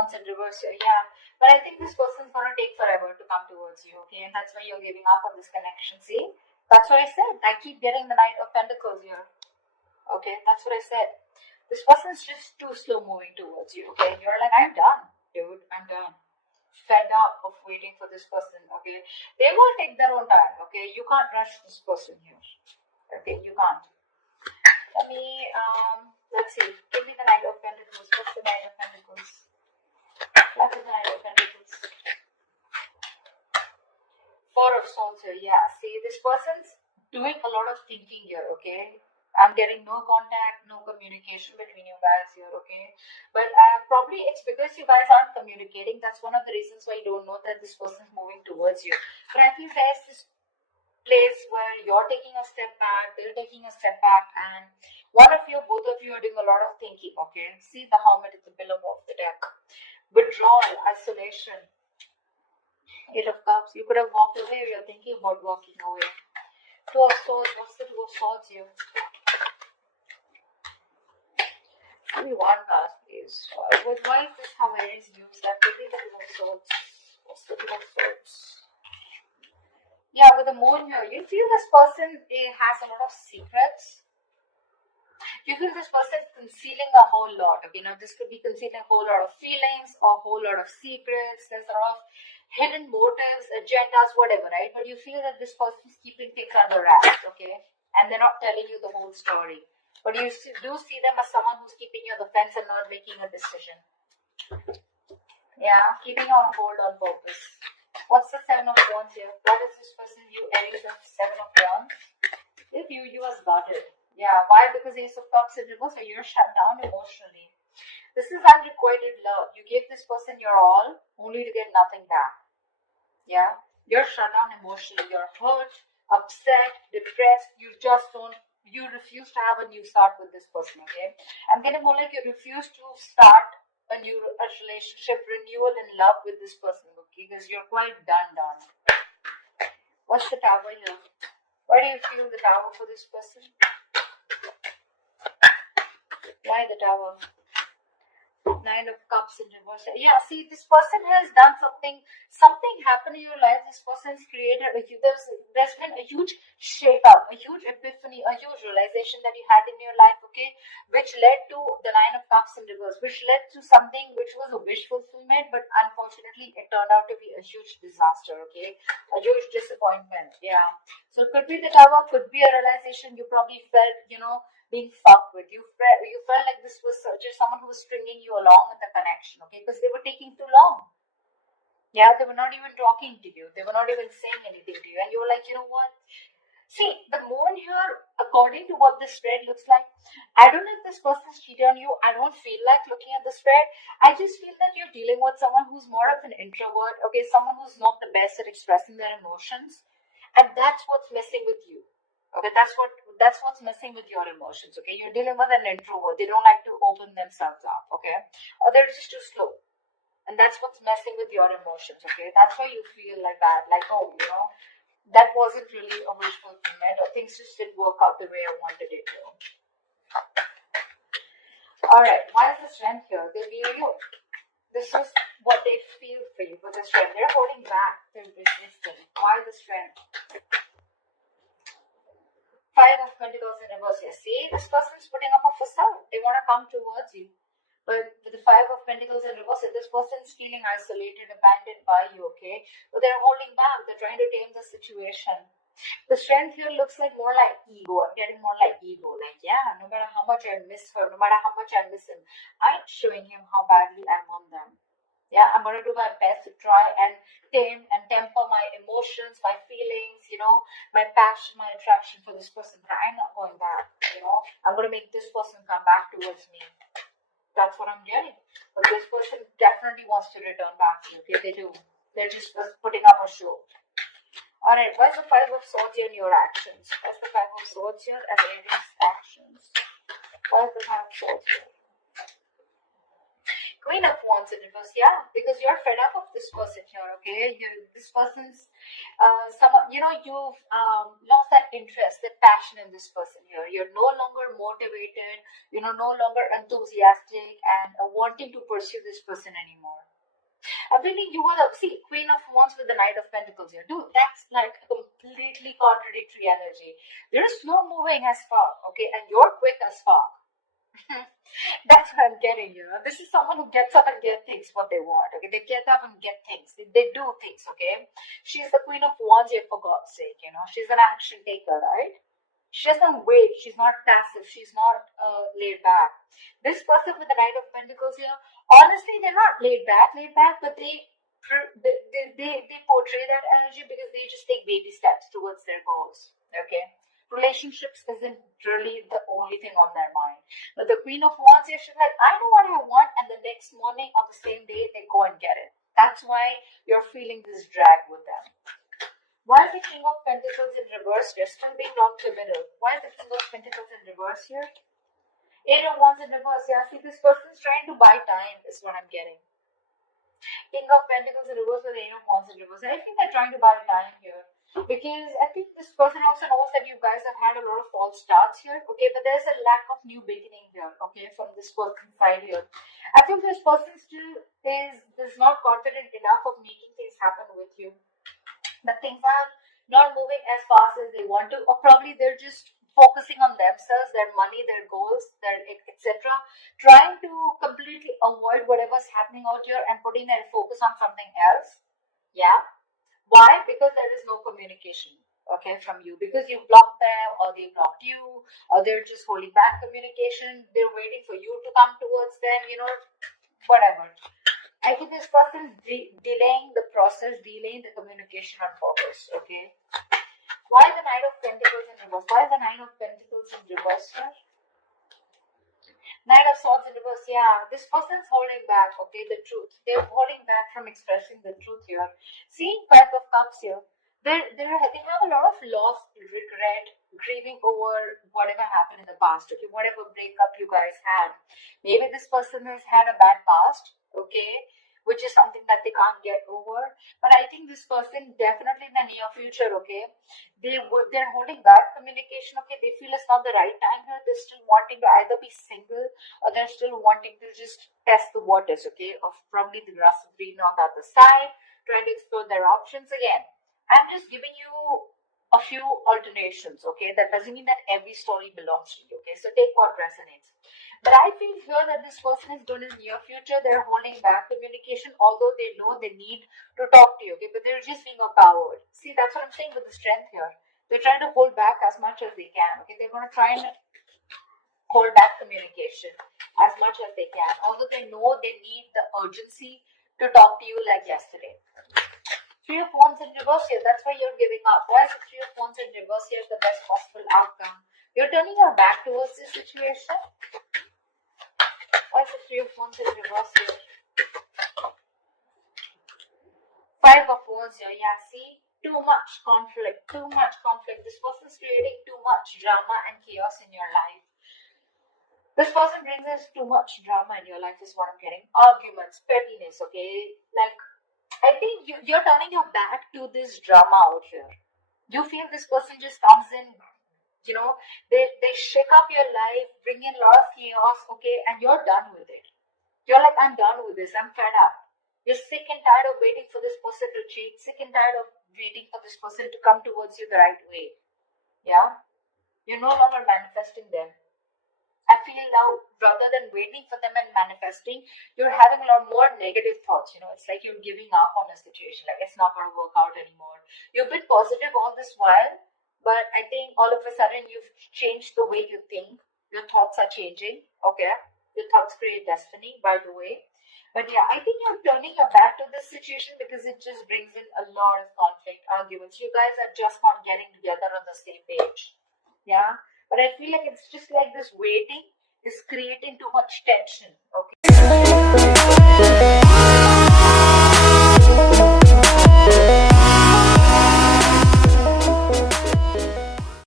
Wands in reverse here. Yeah. But I think this person's going to take forever to come towards you, okay? And that's why you're giving up on this connection. See? That's what I said. I keep getting the Knight of Pentacles here. Okay? That's what I said. This person's just too slow moving towards you, okay? You're like, I'm done, dude. I'm done. Fed up of waiting for this person, okay? They will take their own time, okay? You can't rush this person here. Okay? You can't. Let me, let's see. Give me the Knight of Pentacles. What's the Knight of Pentacles? What's the Knight of Pentacles? Four of Swords here. Yeah, see, this person's doing a lot of thinking here, okay? I'm getting no contact, no communication between you guys here, okay? But probably it's because you guys aren't communicating. That's one of the reasons why you don't know that this person's moving towards you. But I feel there's this place where you're taking a step back, they're taking a step back, and one of you, both of you are doing a lot of thinking, okay? See the Hermit at the below of the deck. Withdrawal, isolation. Eight of Cups. You could have walked away, you're thinking about walking away. Two of Swords. What's the Two of Swords here? Give me one card, please. Why is this how Aries use that? Give me the Two of Swords. What's the Two of Swords? Yeah, with the Moon here, you feel this person has a lot of secrets. You feel this person concealing a whole lot. Okay, now this could be concealing a whole lot of feelings, a whole lot of secrets. There's a lot of hidden motives, agendas, whatever, right? But you feel that this person is keeping things under wraps, okay? And they're not telling you the whole story. But you do see them as someone who's keeping you on the fence and not making a decision. Yeah, keeping you on hold on purpose. What's the Seven of Wands here? What is this person you Aries of Seven of Wands? If you was guarded. Yeah, why? Because Ace of Cups in reverse, so you're shut down emotionally. This is unrequited love. You gave this person your all, only to get nothing back. Yeah, you're shut down emotionally. You're hurt, upset, depressed. You refuse to have a new start with this person, okay? I'm getting more like you refuse to start a relationship, renewal in love with this person, okay? Because you're quite done. What's the Tower here? Why do you feel the Tower for this person? Why the Tower? Nine of Cups in reverse. Yeah, see, this person has done something happened in your life. This person's created there's been a huge shake-up, a huge epiphany, a huge realization that you had in your life, okay, which led to the Nine of Cups in reverse, which led to something which was a wish fulfillment, but unfortunately it turned out to be a huge disaster, okay, a huge disappointment. Yeah, so it could be the Tower, could be a realization you probably felt, being fucked with. You felt like this was just someone who was stringing you along in the connection, okay, because they were taking too long. Yeah, they were not even talking to you. They were not even saying anything to you. And you were like, you know what? See, the Moon here, according to what the spread looks like, I don't know if this person's cheated on you. I don't feel like looking at the spread. I just feel that you're dealing with someone who's more of an introvert, okay, someone who's not the best at expressing their emotions. And that's what's messing with you. Okay, that's what's messing with your emotions, okay? You're dealing with an introvert. They don't like to open themselves up, okay? Or they're just too slow. And that's what's messing with your emotions, okay? That's why you feel like that. Like, oh, that wasn't really a wish fulfillment, or things just didn't work out the way I wanted it to. Alright, why is the Strength here? They feel you. This is what they feel for you with the Strength. They're holding back. They're resisting. Why the Strength? Five of Pentacles in reverse here. See, this person's putting up a facade. They want to come towards you. But with the Five of Pentacles in reverse, this person's feeling isolated, abandoned by you, okay? But they're holding back. They're trying to tame the situation. The Strength here looks like more like ego. I'm getting more like ego. Like, yeah, no matter how much I miss her, no matter how much I miss him, I'm showing him how badly I want them. Yeah, I'm going to do my best to try and tame and temper my emotions, my feelings, my passion, my attraction for this person. But I'm not going back, I'm going to make this person come back towards me. That's what I'm getting. But this person definitely wants to return back to you. Okay, they do. They're just putting up a show. Alright, what's the Five of Swords here in your actions? What's the Five of Swords here as Aries actions? What is the Five of Swords here? Queen of Wands in reverse, yeah, because you're fed up of this person here, okay? This person's, you've lost that interest, that passion in this person here. You're no longer motivated, no longer enthusiastic and wanting to pursue this person anymore. I'm thinking you were Queen of Wands with the Knight of Pentacles here. Dude, that's like a completely contradictory energy. There is slow moving as fuck, okay, and you're quick as fuck. That's what I'm getting, This is someone who gets up and gets things what they want, okay? They get up and get things. They do things, okay? She's the Queen of Wands here, for God's sake, She's an action taker, right? She doesn't wait. She's not passive. She's not laid back. This person with the Knight of Pentacles here, honestly, they're not laid back, but they portray that energy because they just take baby steps towards their goals, okay? Relationships isn't really the only thing on their mind. But the Queen of Wands here, she's like, I know what I want, and the next morning or the same day, they go and get it. That's why you're feeling this drag with them. Why is the King of Pentacles in reverse? They're still being long to the middle. Why is the King of Pentacles in reverse here? Eight of Wands in reverse. Yeah, see, this person's trying to buy time, is what I'm getting. King of Pentacles in reverse with Eight of Wands in reverse. I think they're trying to buy time here. Because I think this person also knows that you guys have had a lot of false starts here, okay? But there's a lack of new beginning here, okay, from this person's side here. I feel this person still is not confident enough of making things happen with you. But things are not moving as fast as they want to, or probably they're just focusing on themselves, their money, their goals, their etc. Trying to completely avoid whatever's happening out here and putting their focus on something else. Yeah. Why? Because there is no communication, okay, from you. Because you blocked them, or they blocked you, or they're just holding back communication. They're waiting for you to come towards them, whatever. I think this person delaying the process, delaying the communication on purpose, okay? Why the Knight of Pentacles in reverse? Why the Knight of Pentacles in reverse here? Knight of Swords in reverse, yeah. This person's holding back, okay, the truth. They're holding back from expressing the truth here. Seeing Five of Cups here, they have a lot of loss, regret, grieving over whatever happened in the past, okay, whatever breakup you guys had. Maybe this person has had a bad past, okay, which is something that they can't get over. But I think this person definitely in the near future, okay, they're holding back communication, okay. They feel it's not the right time here. They're still wanting to either be single, or they're still wanting to just test the waters, okay, of probably the grass is green on the other side, trying to explore their options again. I'm just giving you a few alternations, okay. That doesn't mean that every story belongs to you, okay. So take what resonates. But I feel here that this person is going in the near future. They're holding back communication, although they know they need to talk to you, okay? But they're just being a coward. See, that's what I'm saying with the strength here. They're trying to hold back as much as they can, okay? They're going to try and hold back communication as much as they can, although they know they need the urgency to talk to you like yesterday. Three of Wands in reverse here. That's why you're giving up. Why is the Three of Wands in reverse here the best possible outcome? You're turning your back towards this situation. Why is the Three of Wands in reverse here? Five of Wands here. Yeah, see? Too much conflict. This person's creating too much drama and chaos in your life. This person brings us too much drama in your life is what I'm getting. Arguments, pettiness, okay? Like, I think you're turning your back to this drama out here. You feel this person just comes in, they shake up your life, bring in a lot of chaos, okay, and you're done with it. You're like, I'm done with this, I'm fed up. You're sick and tired of waiting for this person to change, sick and tired of waiting for this person to come towards you the right way. Yeah? You're no longer manifesting them. I feel now, rather than waiting for them and manifesting, you're having a lot more negative thoughts. It's like you're giving up on a situation, like it's not going to work out anymore. You've been positive all this while, but I think all of a sudden you've changed the way you think. Your thoughts are changing, okay? Your thoughts create destiny, by the way. But yeah, I think you're turning your back to this situation because it just brings in a lot of conflict, arguments. You guys are just not getting together on the same page. Yeah? But I feel like it's just like this waiting is creating too much tension, okay?